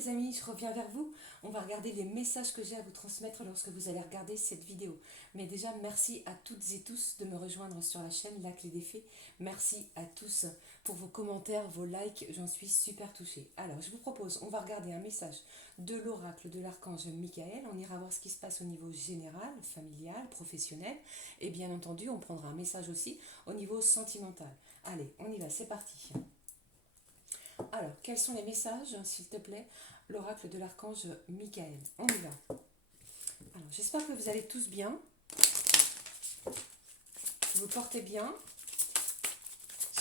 les amis, je reviens vers vous. On va regarder les messages que j'ai à vous transmettre lorsque vous allez regarder cette vidéo. Mais déjà, merci à toutes et tous de me rejoindre sur la chaîne La Clé des Fées. Merci à tous pour vos commentaires, vos likes, j'en suis super touchée. Alors, je vous propose, on va regarder un message de l'oracle de l'archange Michael. On ira voir ce qui se passe au niveau général, familial, professionnel. Et bien entendu, on prendra un message aussi au niveau sentimental. Allez, on y va, c'est parti. Alors, quels sont les messages, s'il te plaît, l'oracle de l'archange Michael? On y va. Alors, j'espère que vous allez tous bien, que vous portez bien.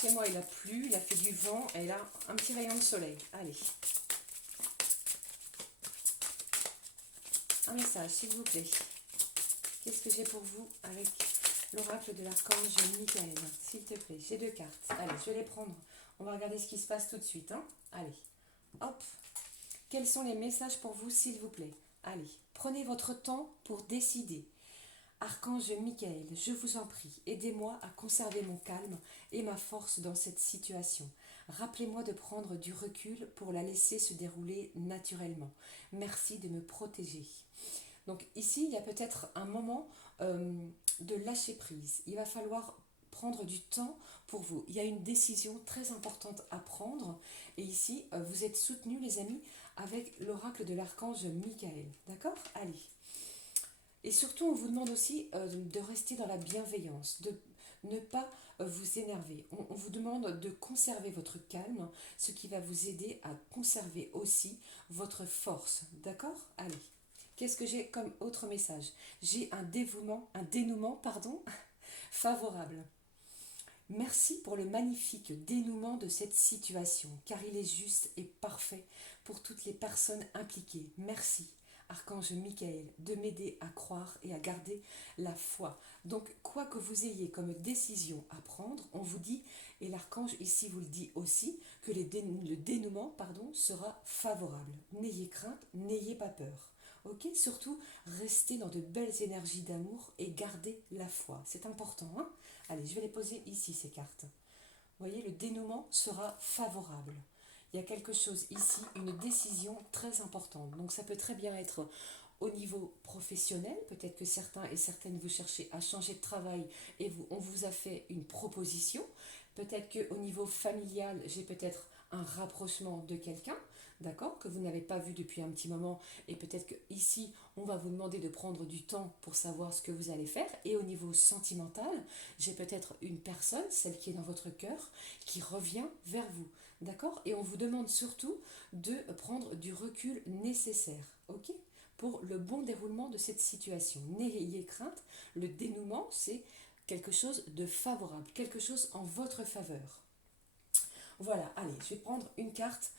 Chez moi, il a plu, il a fait du vent, et là, un petit rayon de soleil. Allez. Un message, s'il vous plaît. Qu'est-ce que j'ai pour vous avec l'oracle de l'archange Michael? S'il te plaît, j'ai deux cartes. Allez, je vais les prendre. On va regarder ce qui se passe tout de suite. Hein. Allez, hop. Quels sont les messages pour vous, s'il vous plaît? Allez, prenez votre temps pour décider. Archange Michael, je vous en prie, aidez-moi à conserver mon calme et ma force dans cette situation. Rappelez-moi de prendre du recul pour la laisser se dérouler naturellement. Merci de me protéger. Donc ici, il y a peut-être un moment de lâcher prise. Il va falloir prendre du temps pour vous. Il y a une décision très importante à prendre. Et ici, vous êtes soutenus, les amis, avec l'oracle de l'archange Michael. D'accord? Allez. Et surtout, on vous demande aussi de rester dans la bienveillance, de ne pas vous énerver. On vous demande de conserver votre calme, ce qui va vous aider à conserver aussi votre force. D'accord? Allez. Qu'est-ce que j'ai comme autre message? J'ai un dénouement, pardon, favorable. Merci pour le magnifique dénouement de cette situation, car il est juste et parfait pour toutes les personnes impliquées. Merci, Archange Michael, de m'aider à croire et à garder la foi. Donc, quoi que vous ayez comme décision à prendre, on vous dit, et l'Archange ici vous le dit aussi, que le dénouement sera favorable. N'ayez crainte, n'ayez pas peur. Ok, surtout, restez dans de belles énergies d'amour et gardez la foi. C'est important, hein? Allez, je vais les poser ici, ces cartes. Vous voyez, le dénouement sera favorable. Il y a quelque chose ici, une décision très importante. Donc ça peut très bien être au niveau professionnel, peut-être que certains et certaines vous cherchez à changer de travail et on vous a fait une proposition. Peut-être qu'au niveau familial, j'ai peut-être un rapprochement de quelqu'un, d'accord, que vous n'avez pas vu depuis un petit moment, et peut-être qu'ici, on va vous demander de prendre du temps pour savoir ce que vous allez faire. Et au niveau sentimental, j'ai peut-être une personne, celle qui est dans votre cœur, qui revient vers vous, d'accord. Et on vous demande surtout de prendre du recul nécessaire, ok, pour le bon déroulement de cette situation. N'ayez crainte, le dénouement, c'est quelque chose de favorable, quelque chose en votre faveur. Voilà, allez, je vais prendre une carte,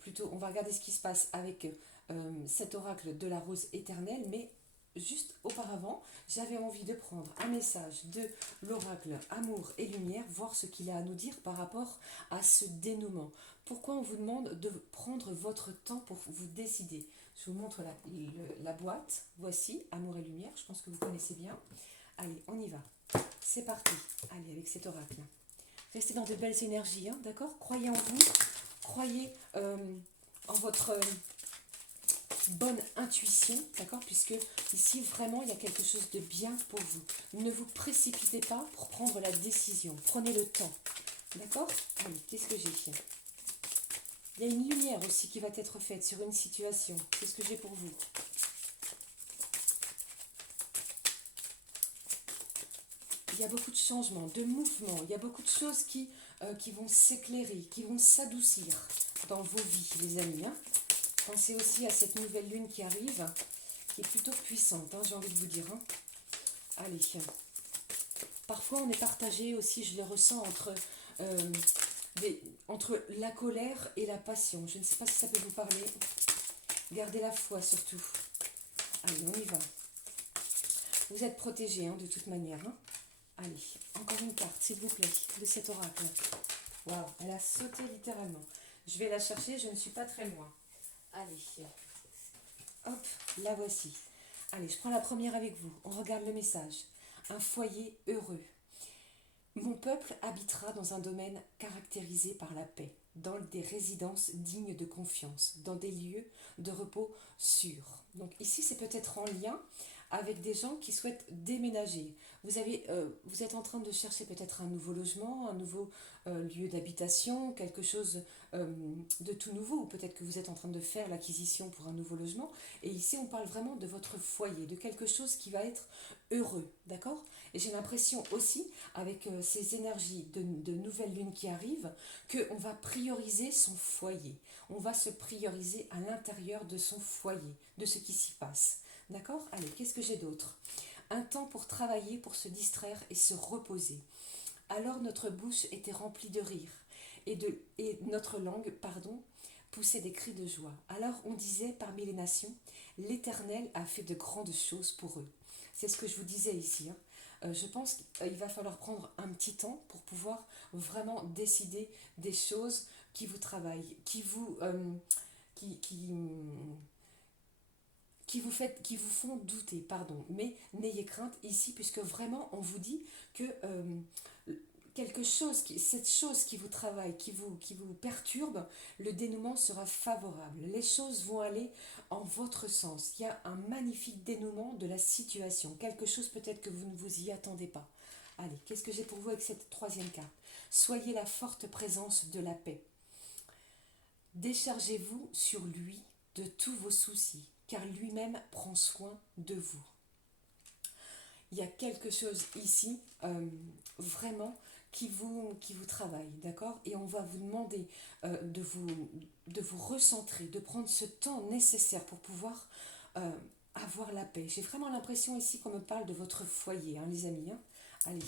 plutôt, on va regarder ce qui se passe avec cet oracle de la rose éternelle, mais juste auparavant, j'avais envie de prendre un message de l'oracle Amour et Lumière, voir ce qu'il a à nous dire par rapport à ce dénouement. Pourquoi on vous demande de prendre votre temps pour vous décider? Je vous montre la boîte, voici, Amour et Lumière, je pense que vous connaissez bien. Allez, on y va. C'est parti. Allez, avec cet oracle. Restez dans de belles énergies, hein, d'accord? Croyez en vous, croyez en votre bonne intuition, d'accord? Puisque ici, vraiment, il y a quelque chose de bien pour vous. Ne vous précipitez pas pour prendre la décision. Prenez le temps, d'accord? Allez, qu'est-ce que j'ai fait? Il y a une lumière aussi qui va être faite sur une situation. Qu'est-ce que j'ai pour vous? Il y a beaucoup de changements, de mouvements, il y a beaucoup de choses qui vont s'éclairer, qui vont s'adoucir dans vos vies, les amis. Hein. Pensez aussi à cette nouvelle lune qui arrive, qui est plutôt puissante, hein, j'ai envie de vous dire. Hein. Allez. Parfois, on est partagé aussi, je le ressens, entre la colère et la passion. Je ne sais pas si ça peut vous parler. Gardez la foi surtout. Allez, on y va. Vous êtes protégés, hein, de toute manière. Hein. Allez, encore une carte, s'il vous plaît, de cet oracle. Waouh, elle a sauté littéralement. Je vais la chercher, je ne suis pas très loin. Allez, hop, la voici. Allez, je prends la première avec vous. On regarde le message. Un foyer heureux. Mon peuple habitera dans un domaine caractérisé par la paix. dans des résidences dignes de confiance, dans des lieux de repos sûrs. Donc ici, c'est peut-être en lien avec des gens qui souhaitent déménager. Vous êtes en train de chercher peut-être un nouveau logement, un nouveau lieu d'habitation, quelque chose de tout nouveau, ou peut-être que vous êtes en train de faire l'acquisition pour un nouveau logement. Et ici, on parle vraiment de votre foyer, de quelque chose qui va être heureux, d'accord? Et j'ai l'impression aussi, avec ces énergies de nouvelle lune qui arrivent, qu'on va prioriser son foyer. On va se prioriser à l'intérieur de son foyer, de ce qui s'y passe. D'accord? Allez, qu'est-ce que j'ai d'autre? Un temps pour travailler, pour se distraire et se reposer. Alors notre bouche était remplie de rire et notre langue, poussait des cris de joie. Alors on disait parmi les nations, l'Éternel a fait de grandes choses pour eux. C'est ce que je vous disais ici, hein. Je pense qu'il va falloir prendre un petit temps pour pouvoir vraiment décider des choses qui vous travaillent, qui, qui, qui vous font douter, pardon. Mais n'ayez crainte ici, puisque vraiment on vous dit que cette chose qui vous travaille, qui vous perturbe, le dénouement sera favorable. Les choses vont aller en votre sens. Il y a un magnifique dénouement de la situation. Quelque chose peut-être que vous ne vous y attendez pas. Allez, qu'est-ce que j'ai pour vous avec cette troisième carte? Soyez la forte présence de la paix. Déchargez-vous sur lui de tous vos soucis, car lui-même prend soin de vous. Il y a quelque chose ici, vraiment, qui vous travaille, d'accord? Et on va vous demander de vous recentrer, de prendre ce temps nécessaire pour pouvoir avoir la paix. J'ai vraiment l'impression ici qu'on me parle de votre foyer, hein, les amis, hein. Allez,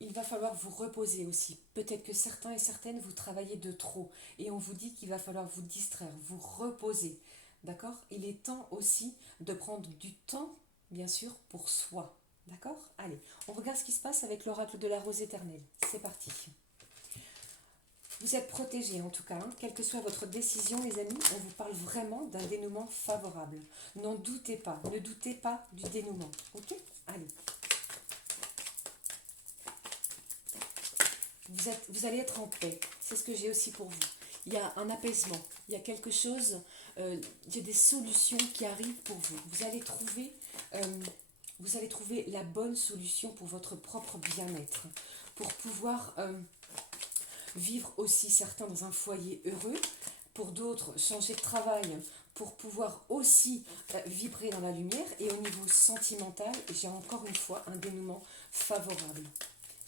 il va falloir vous reposer aussi. Peut-être que certains et certaines, vous travaillez de trop. Et on vous dit qu'il va falloir vous distraire, vous reposer. D'accord? Il est temps aussi de prendre du temps, bien sûr, pour soi. D'accord? Allez, on regarde ce qui se passe avec l'oracle de la rose éternelle. C'est parti. Vous êtes protégés en tout cas, hein. Quelle que soit votre décision, les amis, on vous parle vraiment d'un dénouement favorable. N'en doutez pas, ne doutez pas du dénouement. Ok? Allez. Vous allez être en paix. C'est ce que j'ai aussi pour vous. Il y a un apaisement. Il y a quelque chose, il y a des solutions qui arrivent pour vous. Vous allez trouver la bonne solution pour votre propre bien-être. Pour pouvoir vivre aussi certains dans un foyer heureux. Pour d'autres, changer de travail. Pour pouvoir aussi vibrer dans la lumière. Et au niveau sentimental, j'ai encore une fois un dénouement favorable.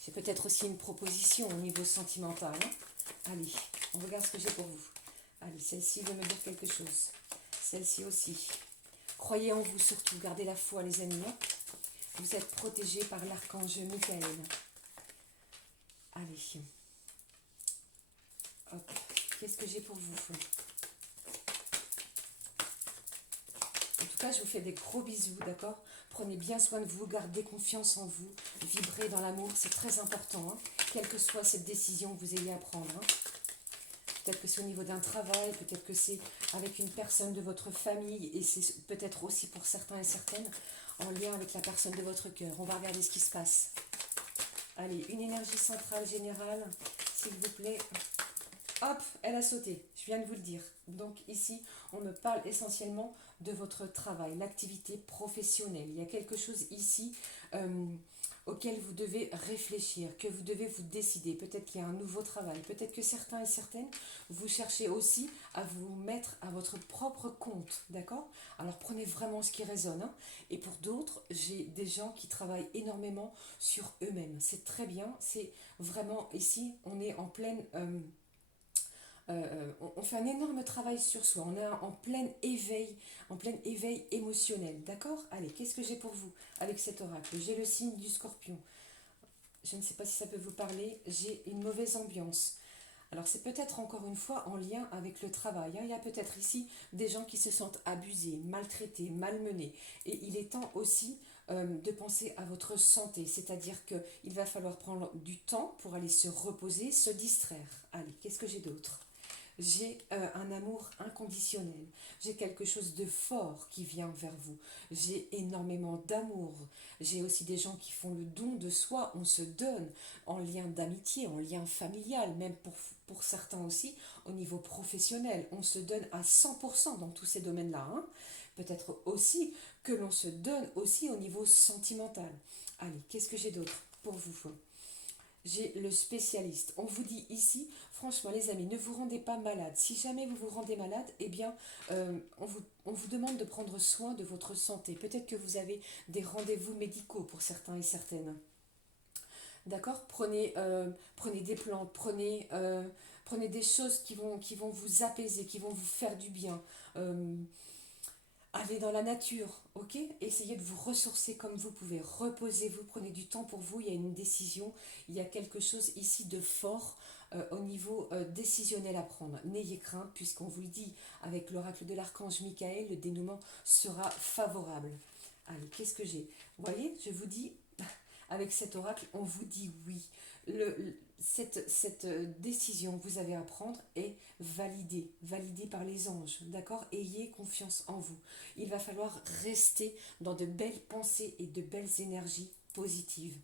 J'ai peut-être aussi une proposition au niveau sentimental, hein. Allez, on regarde ce que j'ai pour vous. Allez, celle-ci veut me dire quelque chose. Celle-ci aussi. Croyez en vous surtout, gardez la foi les amis, hein. Vous êtes protégés par l'archange Michael. Allez. Hop. Qu'est-ce que j'ai pour vous? En tout cas, je vous fais des gros bisous, d'accord? Prenez bien soin de vous, gardez confiance en vous, vibrez dans l'amour, c'est très important, hein, quelle que soit cette décision que vous ayez à prendre, hein. Peut-être que c'est au niveau d'un travail, peut-être que c'est avec une personne de votre famille, et c'est peut-être aussi pour certains et certaines en lien avec la personne de votre cœur. On va regarder ce qui se passe. Allez, une énergie centrale générale, s'il vous plaît. Hop, elle a sauté, je viens de vous le dire. Donc ici, on me parle essentiellement de votre travail, l'activité professionnelle. Il y a quelque chose ici auquel vous devez réfléchir, que vous devez vous décider. Peut-être qu'il y a un nouveau travail, peut-être que certains et certaines, vous cherchez aussi à vous mettre à votre propre compte, d'accord? Alors prenez vraiment ce qui résonne, hein. Et pour d'autres, j'ai des gens qui travaillent énormément sur eux-mêmes. C'est très bien, c'est vraiment ici, on est en pleine... on fait un énorme travail sur soi, on est en plein éveil émotionnel, d'accord? Allez, qu'est-ce que j'ai pour vous avec cet oracle? J'ai le signe du Scorpion. Je ne sais pas si ça peut vous parler, j'ai une mauvaise ambiance. Alors c'est peut-être encore une fois en lien avec le travail, hein. Il y a peut-être ici des gens qui se sentent abusés, maltraités, malmenés. Et il est temps aussi de penser à votre santé, c'est-à-dire qu'il va falloir prendre du temps pour aller se reposer, se distraire. Allez, qu'est-ce que j'ai d'autre? j'ai un amour inconditionnel. J'ai quelque chose de fort qui vient vers vous. J'ai énormément d'amour. J'ai aussi des gens qui font le don de soi. On se donne en lien d'amitié, en lien familial, même pour certains aussi au niveau professionnel. On se donne à 100% dans tous ces domaines-là, hein. Peut-être aussi que l'on se donne aussi au niveau sentimental. Allez, qu'est-ce que j'ai d'autre pour vous? J'ai le spécialiste. On vous dit ici, franchement les amis, ne vous rendez pas malade. Si jamais vous vous rendez malade, eh bien, on vous demande de prendre soin de votre santé. Peut-être que vous avez des rendez-vous médicaux pour certains et certaines. D'accord. Prenez des plantes, prenez des choses qui vont vous apaiser, qui vont vous faire du bien. Euh, Allez dans la nature, ok? Essayez de vous ressourcer comme vous pouvez. Reposez-vous, prenez du temps pour vous. Il y a une décision, il y a quelque chose ici de fort au niveau décisionnel à prendre. N'ayez crainte, puisqu'on vous le dit, avec l'oracle de l'archange Michael, le dénouement sera favorable. Allez, qu'est-ce que j'ai? Vous voyez, je vous dis, avec cet oracle, on vous dit oui. Cette décision que vous avez à prendre est validée par les anges, d'accord? Ayez confiance en vous. Il va falloir rester dans de belles pensées et de belles énergies positives,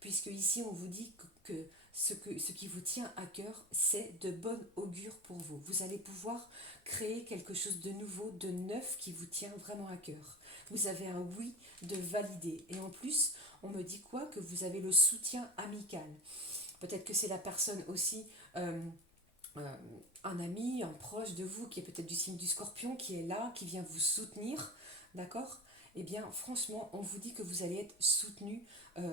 puisque ici on vous dit que ce qui vous tient à cœur, c'est de bon augure pour vous. Vous allez pouvoir créer quelque chose de nouveau, de neuf qui vous tient vraiment à cœur. Vous avez un oui de validé. Et en plus, on me dit quoi? Que vous avez le soutien amical. Peut-être que c'est la personne aussi, euh, un ami, un proche de vous, qui est peut-être du signe du scorpion, qui est là, qui vient vous soutenir, d'accord? Eh bien, franchement, on vous dit que vous allez être soutenu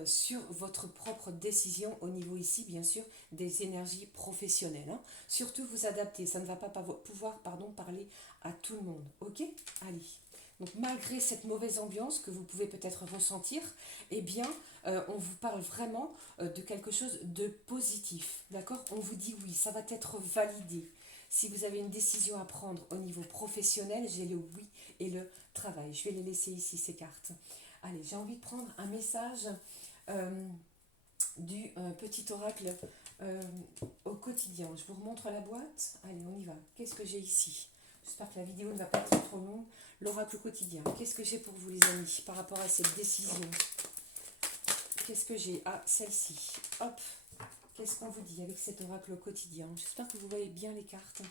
sur votre propre décision au niveau ici, bien sûr, des énergies professionnelles, hein. Surtout vous adapter, ça ne va pas pouvoir parler à tout le monde, ok? Allez. Donc malgré cette mauvaise ambiance que vous pouvez peut-être ressentir, eh bien, on vous parle vraiment de quelque chose de positif, d'accord? On vous dit oui, ça va être validé. Si vous avez une décision à prendre au niveau professionnel, j'ai le oui et le travail. Je vais les laisser ici, ces cartes. Allez, j'ai envie de prendre un message euh, du petit oracle euh, au quotidien. Je vous remontre la boîte. Allez, on y va. Qu'est-ce que j'ai ici? J'espère que la vidéo ne va pas être trop longue. L'oracle quotidien. Qu'est-ce que j'ai pour vous les amis par rapport à cette décision? Qu'est-ce que j'ai? Ah, celle-ci. Hop. Qu'est-ce qu'on vous dit avec cet oracle au quotidien? J'espère que vous voyez bien les cartes.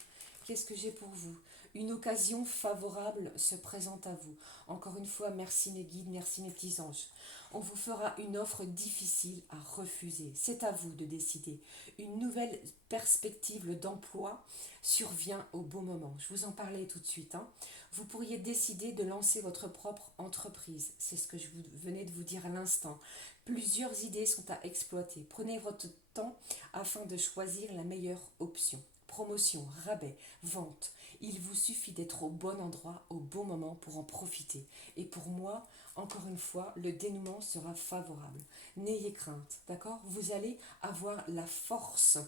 Qu'est-ce que j'ai pour vous? Une occasion favorable se présente à vous. Encore une fois, merci mes guides, merci mes petits anges. On vous fera une offre difficile à refuser. C'est à vous de décider. Une nouvelle perspective d'emploi survient au bon moment. Je vous en parlais tout de suite, hein. Vous pourriez décider de lancer votre propre entreprise. C'est ce que je venais de vous dire à l'instant. Plusieurs idées sont à exploiter. Prenez votre temps afin de choisir la meilleure option. Promotion, rabais, vente. Il vous suffit d'être au bon endroit, au bon moment pour en profiter. Et pour moi, encore une fois, le dénouement sera favorable. N'ayez crainte, d'accord? Vous allez avoir la force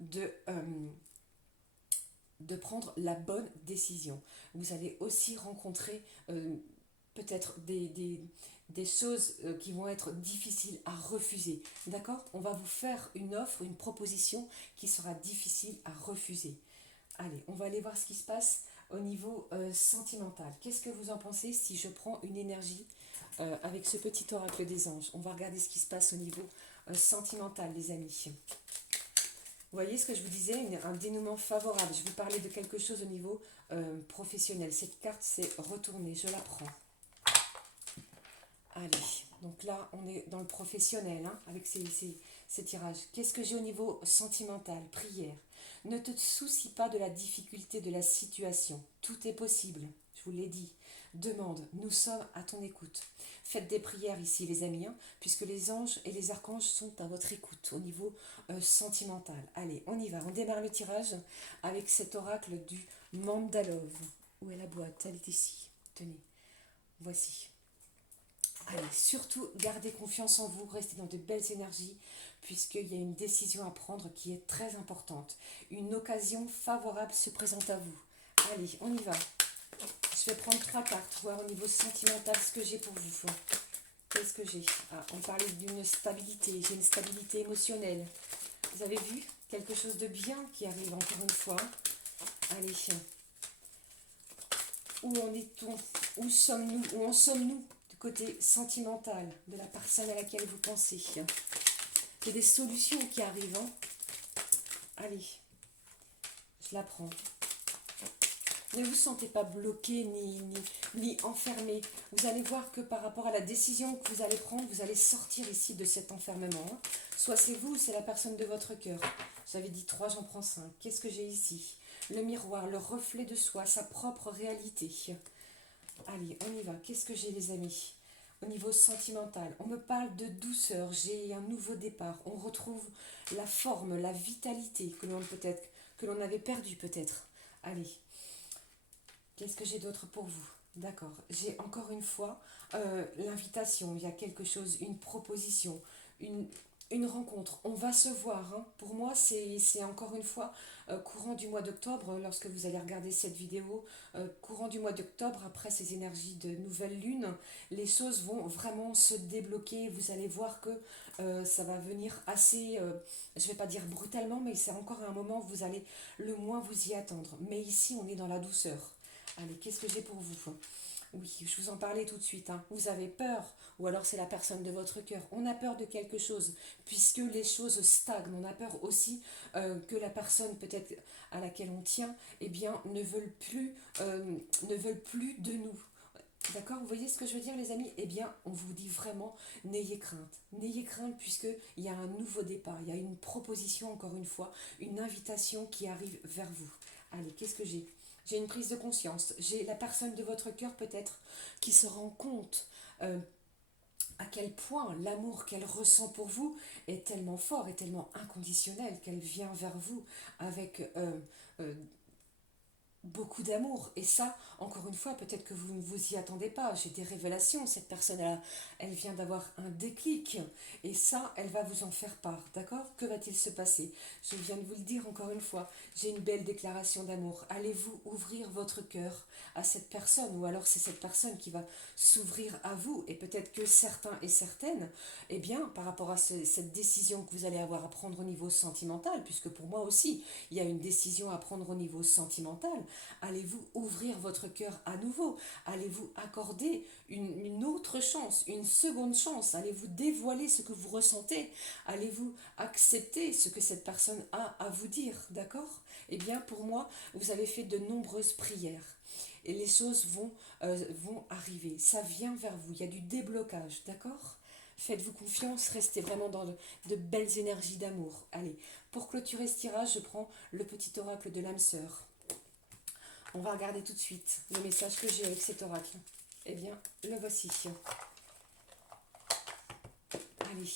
de prendre la bonne décision. Vous allez aussi rencontrer peut-être des choses qui vont être difficiles à refuser. D'accord? On va vous faire une offre, une proposition qui sera difficile à refuser. Allez, on va aller voir ce qui se passe au niveau sentimental. Qu'est-ce que vous en pensez si je prends une énergie avec ce petit oracle des anges? On va regarder ce qui se passe au niveau sentimental, les amis. Vous voyez ce que je vous disais, un dénouement favorable. Je vous parlais de quelque chose au niveau professionnel. Cette carte, c'est retournée. Je la prends. Allez, donc là, on est dans le professionnel, hein, avec ces tirages. Qu'est-ce que j'ai au niveau sentimental? Prière. Ne te soucie pas de la difficulté de la situation. Tout est possible, je vous l'ai dit. Demande, nous sommes à ton écoute. Faites des prières ici, les amis, hein, puisque les anges et les archanges sont à votre écoute au niveau sentimental. Allez, on y va. On démarre le tirage avec cet oracle du Mandalove. Où est la boîte? Elle est ici. Tenez, voici. Allez, surtout, gardez confiance en vous, restez dans de belles énergies, puisqu'il y a une décision à prendre qui est très importante. Une occasion favorable se présente à vous. Allez, on y va. Je vais prendre 3 cartes, voir au niveau sentimental ce que j'ai pour vous. Qu'est-ce que j'ai? Ah, on parlait d'une stabilité, j'ai une stabilité émotionnelle. Vous avez vu? Quelque chose de bien qui arrive encore une fois. Allez, où en est-on? Où sommes-nous? Où en sommes-nous du côté sentimental de la personne à laquelle vous pensez? Il y a des solutions qui arrivent. Hein. Allez, je la prends. Ne vous sentez pas bloqué ni enfermé. Vous allez voir que par rapport à la décision que vous allez prendre, vous allez sortir ici de cet enfermement. Hein. Soit c'est vous, c'est la personne de votre cœur. J'avais dit 3, j'en prends 5. Qu'est-ce que j'ai ici? Le miroir, le reflet de soi, sa propre réalité. Allez, on y va. Qu'est-ce que j'ai les amis? Au niveau sentimental, on me parle de douceur, j'ai un nouveau départ. On retrouve la forme, la vitalité que l'on avait perdue peut-être. Allez. Qu'est-ce que j'ai d'autre pour vous? D'accord. J'ai encore une fois l'invitation. Il y a quelque chose, une proposition, une, une rencontre. On va se voir. Hein. Pour moi, c'est encore une fois courant du mois d'octobre, lorsque vous allez regarder cette vidéo, courant du mois d'octobre, après ces énergies de nouvelle lune, les choses vont vraiment se débloquer. Vous allez voir que ça va venir assez, je ne vais pas dire brutalement, mais c'est encore un moment où vous allez le moins vous y attendre. Mais ici, on est dans la douceur. Allez, qu'est-ce que j'ai pour vous? Oui, je vous en parlais tout de suite. Hein. Vous avez peur, ou alors c'est la personne de votre cœur. On a peur de quelque chose, puisque les choses stagnent. On a peur aussi que la personne peut-être à laquelle on tient, eh bien, ne veulent plus de nous. D'accord? Vous voyez ce que je veux dire, les amis? Eh bien, on vous dit vraiment, n'ayez crainte. N'ayez crainte, puisqu'il y a un nouveau départ. Il y a une proposition, encore une fois, une invitation qui arrive vers vous. Allez, qu'est-ce que j'ai? J'ai une prise de conscience. J'ai la personne de votre cœur, peut-être, qui se rend compte à quel point l'amour qu'elle ressent pour vous est tellement fort et tellement inconditionnel qu'elle vient vers vous avec euh, beaucoup d'amour. Et ça, encore une fois, peut-être que vous ne vous y attendez pas. J'ai des révélations. Cette personne-là, elle vient d'avoir un déclic. Et ça, elle va vous en faire part. D'accord? Que va-t-il se passer? Je viens de vous le dire encore une fois. J'ai une belle déclaration d'amour. Allez-vous ouvrir votre cœur à cette personne? Ou alors c'est cette personne qui va s'ouvrir à vous? Et peut-être que certains et certaines, eh bien, par rapport à cette décision que vous allez avoir à prendre au niveau sentimental, puisque pour moi aussi, il y a une décision à prendre au niveau sentimental, allez-vous ouvrir votre cœur à nouveau? Allez-vous accorder une autre chance, une seconde chance? Allez-vous dévoiler ce que vous ressentez? Allez-vous accepter ce que cette personne a à vous dire? D'accord? Eh bien, pour moi, vous avez fait de nombreuses prières. Et les choses vont arriver. Ça vient vers vous. Il y a du déblocage. D'accord? Faites-vous confiance, restez vraiment dans de belles énergies d'amour. Allez, pour clôturer ce tirage, je prends le petit oracle de l'âme sœur. On va regarder tout de suite le message que j'ai avec cet oracle. Eh bien, le voici. Allez,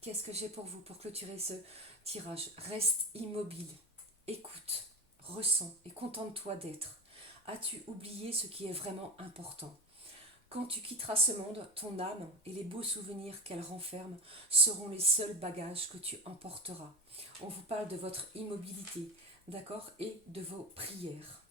qu'est-ce que j'ai pour vous pour clôturer ce tirage? Reste immobile, écoute, ressens et contente-toi d'être. As-tu oublié ce qui est vraiment important? Quand tu quitteras ce monde, ton âme et les beaux souvenirs qu'elle renferme seront les seuls bagages que tu emporteras. On vous parle de votre immobilité, d'accord, et de vos prières.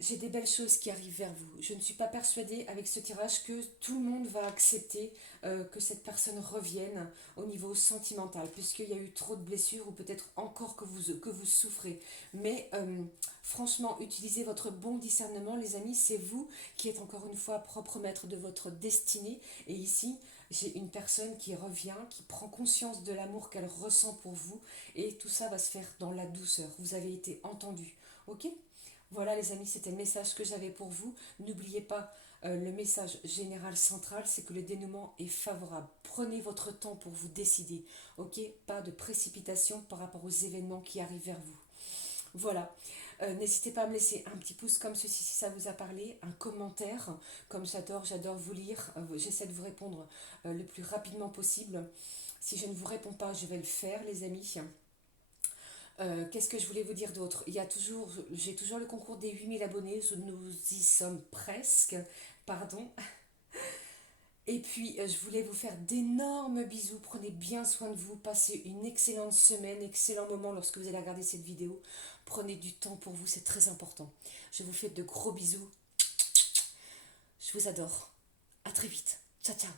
J'ai des belles choses qui arrivent vers vous. Je ne suis pas persuadée avec ce tirage que tout le monde va accepter que cette personne revienne au niveau sentimental, puisqu'il y a eu trop de blessures ou peut-être encore que vous souffrez. Mais franchement, utilisez votre bon discernement, les amis. C'est vous qui êtes encore une fois propre maître de votre destinée. Et ici, j'ai une personne qui revient, qui prend conscience de l'amour qu'elle ressent pour vous. Et tout ça va se faire dans la douceur. Vous avez été entendu. Ok ? Voilà les amis, c'était le message que j'avais pour vous. N'oubliez pas, le message général central, c'est que le dénouement est favorable. Prenez votre temps pour vous décider, ok? Pas de précipitation par rapport aux événements qui arrivent vers vous. Voilà, n'hésitez pas à me laisser un petit pouce comme ceci si ça vous a parlé, un commentaire, comme j'adore vous lire, j'essaie de vous répondre le plus rapidement possible. Si je ne vous réponds pas, je vais le faire les amis. Qu'est-ce que je voulais vous dire d'autre? J'ai toujours le concours des 8000 abonnés, nous y sommes presque, pardon. Et puis, je voulais vous faire d'énormes bisous, prenez bien soin de vous, passez une excellente semaine, excellent moment lorsque vous allez regarder cette vidéo. Prenez du temps pour vous, c'est très important. Je vous fais de gros bisous, je vous adore. À très vite, ciao ciao.